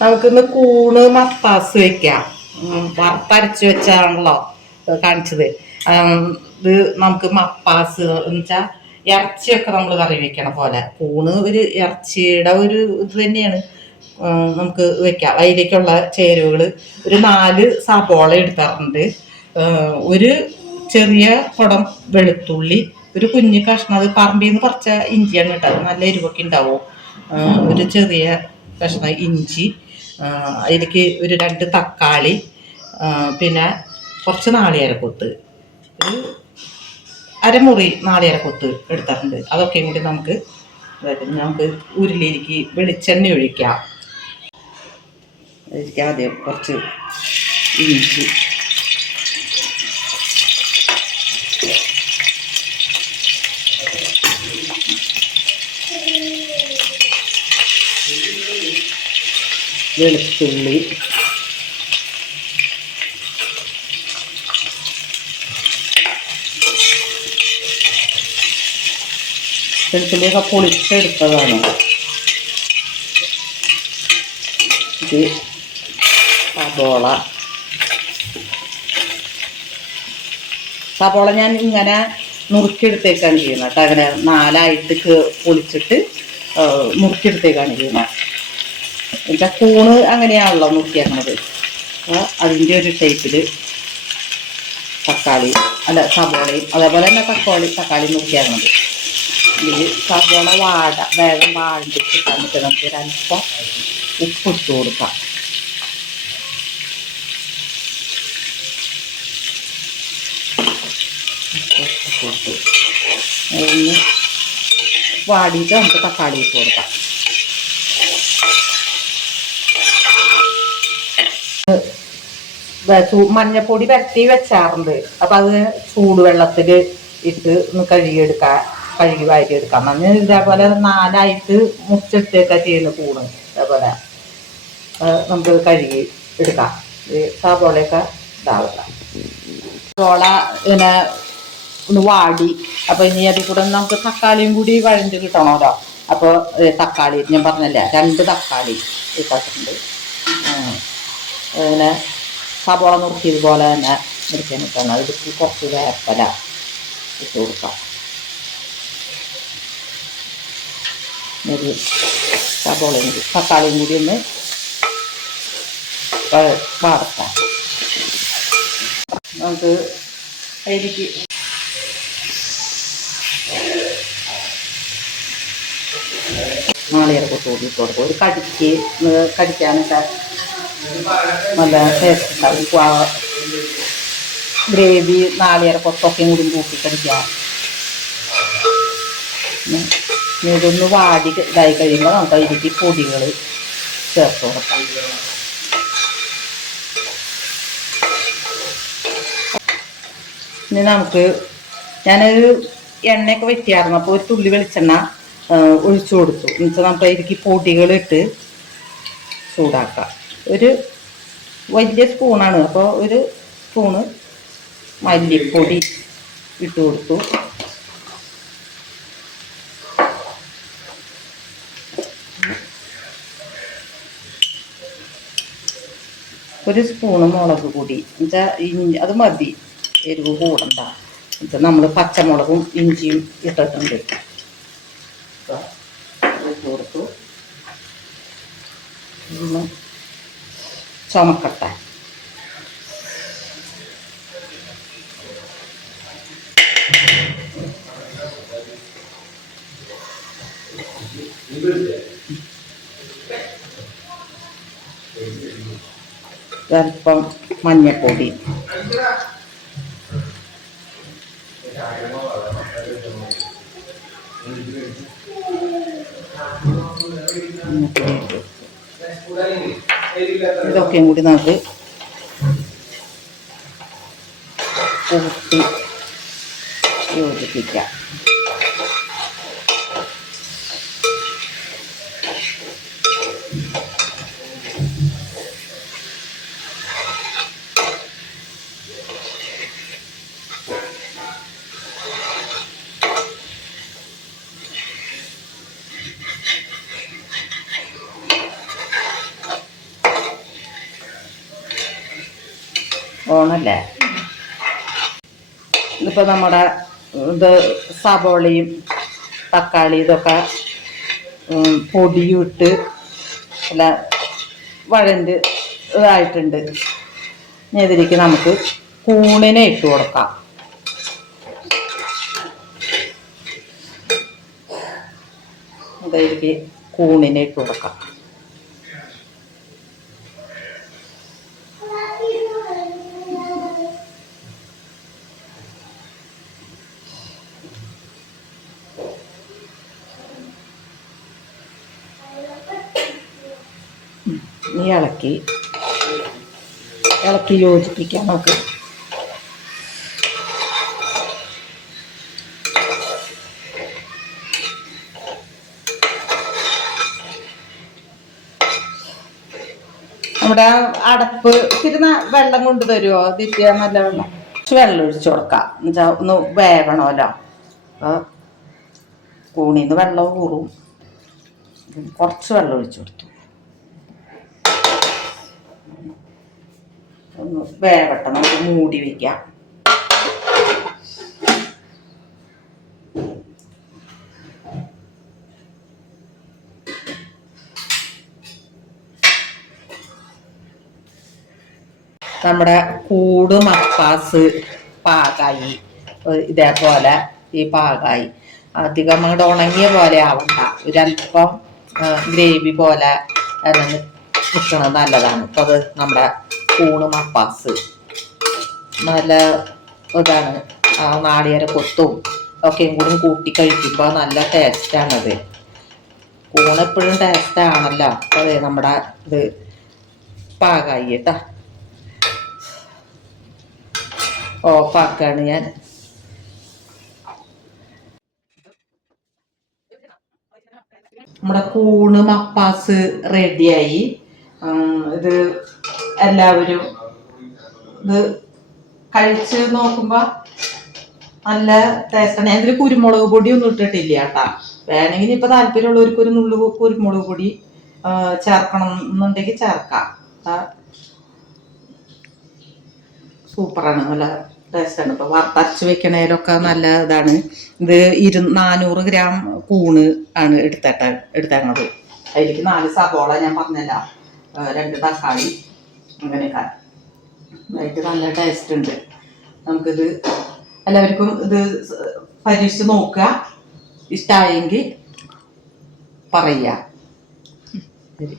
നമുക്കിന്ന് കൂണ് മപ്പാസ് വെക്കാം. വറുത്തരച്ച് വെച്ചാണല്ലോ കാണിച്ചത്. ഇത് നമുക്ക് മപ്പാസ് എന്ന് വെച്ചാൽ ഇറച്ചിയൊക്കെ നമ്മൾ കറി വെക്കണ പോലെ കൂണ് ഒരു ഇറച്ചിയുടെ ഒരു ഇത് തന്നെയാണ്. നമുക്ക് വെക്കാം. അതിലേക്കുള്ള ചേരുവകൾ ഒരു 4 സബോള എടുക്കാറുണ്ട്, ഒരു ചെറിയ കുടം വെളുത്തുള്ളി, ഒരു കുഞ്ഞ് കഷ്ണം അത് പറമ്പിൽ നിന്ന് പറിച്ച ഇഞ്ചിയാണ് ഇട്ടത്, നല്ല എരിവൊക്കെ ഉണ്ടാവും. ഒരു ചെറിയ കഷ്ണം ഇഞ്ചി, അതിലേക്ക് ഒരു 2 തക്കാളി, പിന്നെ കുറച്ച് നാളികേരക്കൊത്ത്, ഒരു അരമുറി നാളികേരക്കൊത്ത് എടുത്തിട്ടുണ്ട്. അതൊക്കെയും കൂടി നമുക്ക് ഉരുളിയിലേക്ക് വെളിച്ചെണ്ണ ഒഴിക്കാം. അതിലേക്ക് ആദ്യം കുറച്ച് ഇഞ്ചി, വെളുത്തുള്ളി, വെളുത്തുള്ളിയൊക്കെ പൊളിച്ചെടുത്തതാണ്. ഇത് സബോള ഞാൻ ഇങ്ങനെ നുറുക്കിയെടുത്തേക്കാണ് ചെയ്യുന്നത് കേട്ടോ. അങ്ങനെ 4ആയിട്ട് പൊളിച്ചിട്ട് നുറുക്കിയെടുത്തേക്കാണ് ചെയ്യുന്നത്. എന്നുവെച്ചാൽ കൂണ് അങ്ങനെയാണല്ലോ നുറുക്കിയാക്കണത്. അതിൻ്റെ ഒരു ടൈപ്പിൽ സബോളയും അതേപോലെ തന്നെ തക്കാളി നുറുക്കിയാക്കണത്. ഇതിൽ സബോള വേഗം വാടിച്ചിട്ടാൻ പറ്റും. നമുക്ക് ഒരല്പം ഉപ്പിട്ട് കൊടുക്കാം. ഒന്ന് വാടിയിട്ട് നമുക്ക് തക്കാളി ഇട്ട് കൊടുക്കാം. മഞ്ഞപ്പൊടി പരത്തി വെച്ചാറുണ്ട്. അപ്പം അത് ചൂടുവെള്ളത്തിൽ ഇട്ട് ഒന്ന് കഴുകി വാരിയെടുക്കാം. മഞ്ഞ ഇതേപോലെ 4ആയിട്ട് മുറിച്ചെടുത്തേക്കാ ചെയ്യുന്ന കൂണ്. അതേപോലെ നമുക്ക് കഴുകി എടുക്കാം. സബോളയൊക്കെ ഇതാവില്ല. സബോള ഇങ്ങനെ ഒന്ന് വാടി. അപ്പോൾ ഇനി അതിൽ കൂടെ നമുക്ക് തക്കാളിയും കൂടി വഴഞ്ഞ് കിട്ടണമല്ലോ. അപ്പോൾ തക്കാളി ഞാൻ പറഞ്ഞല്ലേ 2 തക്കാളി ഇട്ടിട്ടുണ്ട്. അങ്ങനെ സബോള നുറുക്കിയതുപോലെ തന്നെ മുറിക്കാൻ കിട്ടണം. അതിലേക്ക് കുറച്ച് വേപ്പല ഇട്ട് കൊടുക്കാം. ഒരു സബോളയും കൂടി തക്കാളിയും കൂടി ഒന്ന് വാർത്താം. നമുക്ക് അതിലേക്ക് നാളികേരക്കൊത്ത് ഇട്ട് കൊടുക്കും. ഒരു കടിക്കാനൊക്കെ നല്ല ടേസ്റ്റ് ഉണ്ടാവും. ഗ്രേവി നാളികേരക്കൊത്തൊക്കെയും കൂടി കൂട്ടി കടിക്കുക. ഇതൊന്ന് വാടി ഇതായി കഴിയുമ്പോൾ നമുക്ക് അതിലേക്ക് പൊടികൾ ചേർത്ത് കൊടുക്കാം. ഇനി ഞാനൊരു എണ്ണയൊക്കെ വെക്കാറുണ്ട്. അപ്പോൾ ഒരു തുള്ളി വെളിച്ചെണ്ണ ഒഴിച്ചു കൊടുത്തു. എന്നുവെച്ചാൽ നമുക്ക് അതിലേക്ക് പൊടികളിട്ട് ചൂടാക്കാം. ഒരു വലിയ സ്പൂണാണ്, അപ്പോൾ ഒരു സ്പൂണ് മല്ലിപ്പൊടി ഇട്ട് കൊടുത്തു. ഒരു സ്പൂണ് മുളക് പൊടി, എന്നുവെച്ചാൽ അത് മതി, എരിവ് കൂടണ്ട. എന്നുവെച്ചാൽ നമ്മൾ പച്ചമുളകും ഇഞ്ചിയും ഇട്ടിട്ടുണ്ട്. ഇട്ട് കൊടുത്തു. ചുമക്കട്ട, അല്പം മഞ്ഞപ്പൊടി, ഇതൊക്കെയും കൂടി നമുക്ക് കൂട്ടി യോജിപ്പിക്കാം. ഓണല്ലേ. ഇതിപ്പോൾ നമ്മുടെ ഇത് സവോളയും തക്കാളി ഇതൊക്കെ പൊടിയും ഇട്ട് അല്ല വഴണ്ട് ഇതായിട്ടുണ്ട്. ഇതിലേക്ക് നമുക്ക് കൂണിനെ ഇട്ട് കൊടുക്കാം. ഇതിലേക്ക് കൂണിനെ ഇട്ട് കൊടുക്കാം. ഇളക്കി യോജിപ്പിക്കാം നമുക്ക്. നമ്മുടെ അടപ്പ് ഇത്തിരി വെള്ളം കൊണ്ടുതരുമോ? അതിരിക്കുക നല്ല വെള്ളം. വെള്ളം ഒഴിച്ചു കൊടുക്കാം. എന്നുവെച്ചാൽ ഒന്ന് വേവണമല്ലോ. കൂണിന്ന് വെള്ളം ഊറും. കുറച്ച് വെള്ളം ഒഴിച്ചു കൊടുത്തു. ഒന്ന് വേവട്ടെ, നമുക്ക് മൂടി വയ്ക്കാം. നമ്മുടെ കൂട് മപ്പാസ് പാകായി. ഇതേപോലെ ഈ പാകായി. അധികം അങ്ങോട്ട് ഉണങ്ങിയ പോലെ ആവണ്ട. ഒരല്പം ഗ്രേവി പോലെ നിൽക്കുന്നത് നല്ലതാണ്. അപ്പോൾ അത് നമ്മുടെ കൂണ് മപ്പാസ് നല്ല ഇതാണ്. നാളികേര കൊത്തും ഒക്കെയും കൂടി കൂട്ടി കഴിക്കുമ്പോൾ നല്ല ടേസ്റ്റാണത്. കൂണെപ്പോഴും ടേസ്റ്റാണല്ലോ. അപ്പോൾ അതെ നമ്മുടെ ഇത് പാകായി കേട്ടോ. ഓഫാക്കാണ് ഞാൻ. നമ്മുടെ കൂണ് മപ്പാസ് റെഡിയായി. ഇത് എല്ലാവരും ഇത് കഴിച്ച് നോക്കുമ്പോൾ നല്ല ടേസ്റ്റാണ്. ഞാൻ ഇതിൽ കുരുമുളക് പൊടിയൊന്നും ഇട്ടിട്ടില്ല കേട്ടാ. വേണമെങ്കിൽ ഇപ്പം താല്പര്യമുള്ളവർക്ക് ഒരു നുള്ളു കുരുമുളക് പൊടി ചേർക്കണം എന്നുണ്ടെങ്കിൽ ചേർക്കാം. സൂപ്പറാണ്, നല്ല ടേസ്റ്റാണ്. ഇപ്പോൾ വറുത്തരച്ച് വെക്കണേലൊക്കെ നല്ല ഇതാണ്. ഇത് 400 ഗ്രാം കൂണ് ആണ് എടുത്തേക്കണത്. അതിലേക്ക് 4 സവോള ഞാൻ പറഞ്ഞല്ല, 2 തക്കാളി, അങ്ങനെയൊക്കെ ആയിട്ട് നല്ല ടേസ്റ്റ് ഉണ്ട്. നമുക്കിത് എല്ലാവർക്കും ഇത് പരീക്ഷിച്ച് നോക്കുക. ഇഷ്ടമായെങ്കിൽ പറയുക. ശരി.